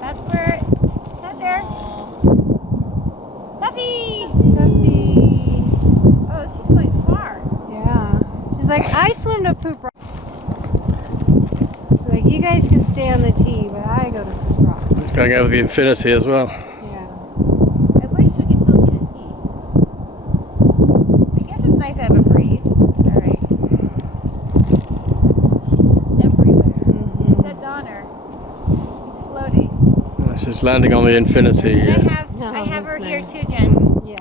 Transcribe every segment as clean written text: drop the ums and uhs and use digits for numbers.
That's where. Not there. Toughie! Toughie. Oh, she's going far. Yeah. She's like, I swim to Poop Rock. She's like, you guys can stay on the tee, but I go to Poop Rock. It's going over the infinity as well. Yeah. I wish we could still see the tee. I guess it's nice to have a breeze. Alright. She's everywhere. Is that Donner? He's floating. She's landing on the infinity. And Yeah. I have her that's here nice. too, Jen. Yeah.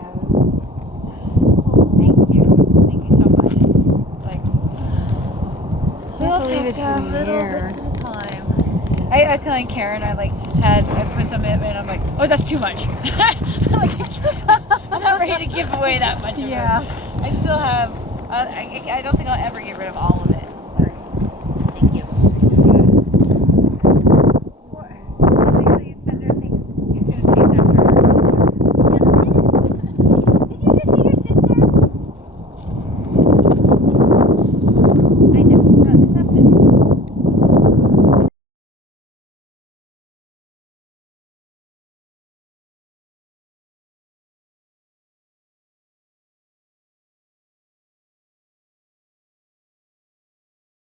Thank you. Thank you so much. Like, Can't believe it's little been a year. bits at a time. I was telling Karen, I put some in and I'm like, oh, that's too much. Like, I'm not ready to give away that much of Yeah. it. I still have, I don't think I'll ever get rid of all of it.